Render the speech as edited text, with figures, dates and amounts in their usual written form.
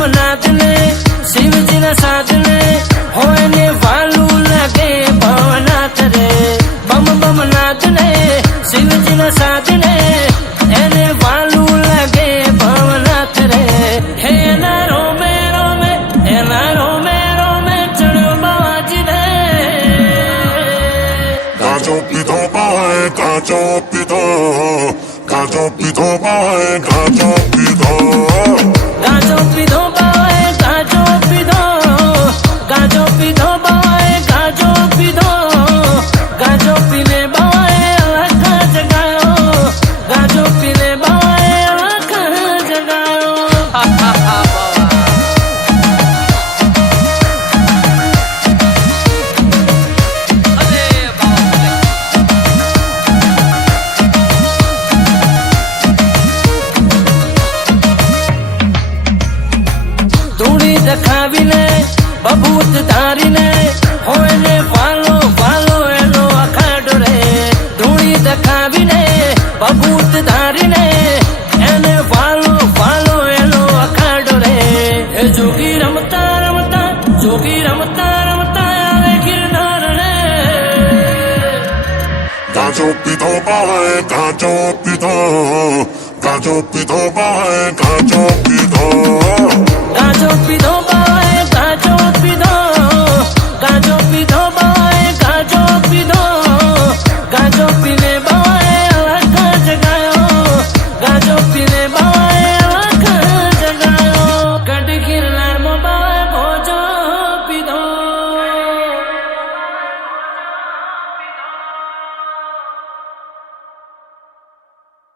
बम नाचने शिव जी न साधने होने वालू लगे भवनाथ रे। बम बम नाचने शिव जी न साधने एने वालू लगे भवनाथ रे। हे ना रोमे रोमे एना रोमे रोमे चढ़ो बाजी रे। गाजो पीधो बाए गाजो पीधो, गाजो पीधो बाए गाजो पीधो, गाजो पीधो बाए गाजो पीधो, गाजो पीधो बाए गाजो पीधो, गाजो पीने बाए आँखा जगायो, गाजो पीने बाए आँखा जगायो। धूड़ी दखावीने बबूत धारीने होने वालो वालो एनो अखाड़ो रे। धूड़ी दखावीने बबूत धारीने एने वालो वालो एनो अखाड़ो रे। ए जोगी रमता रमता जोगी रमता रमता आवे गिरनार रे। गाजो पीधो बाए गाजो पीधो, गाजो पीधो बाए गाजो पीधो।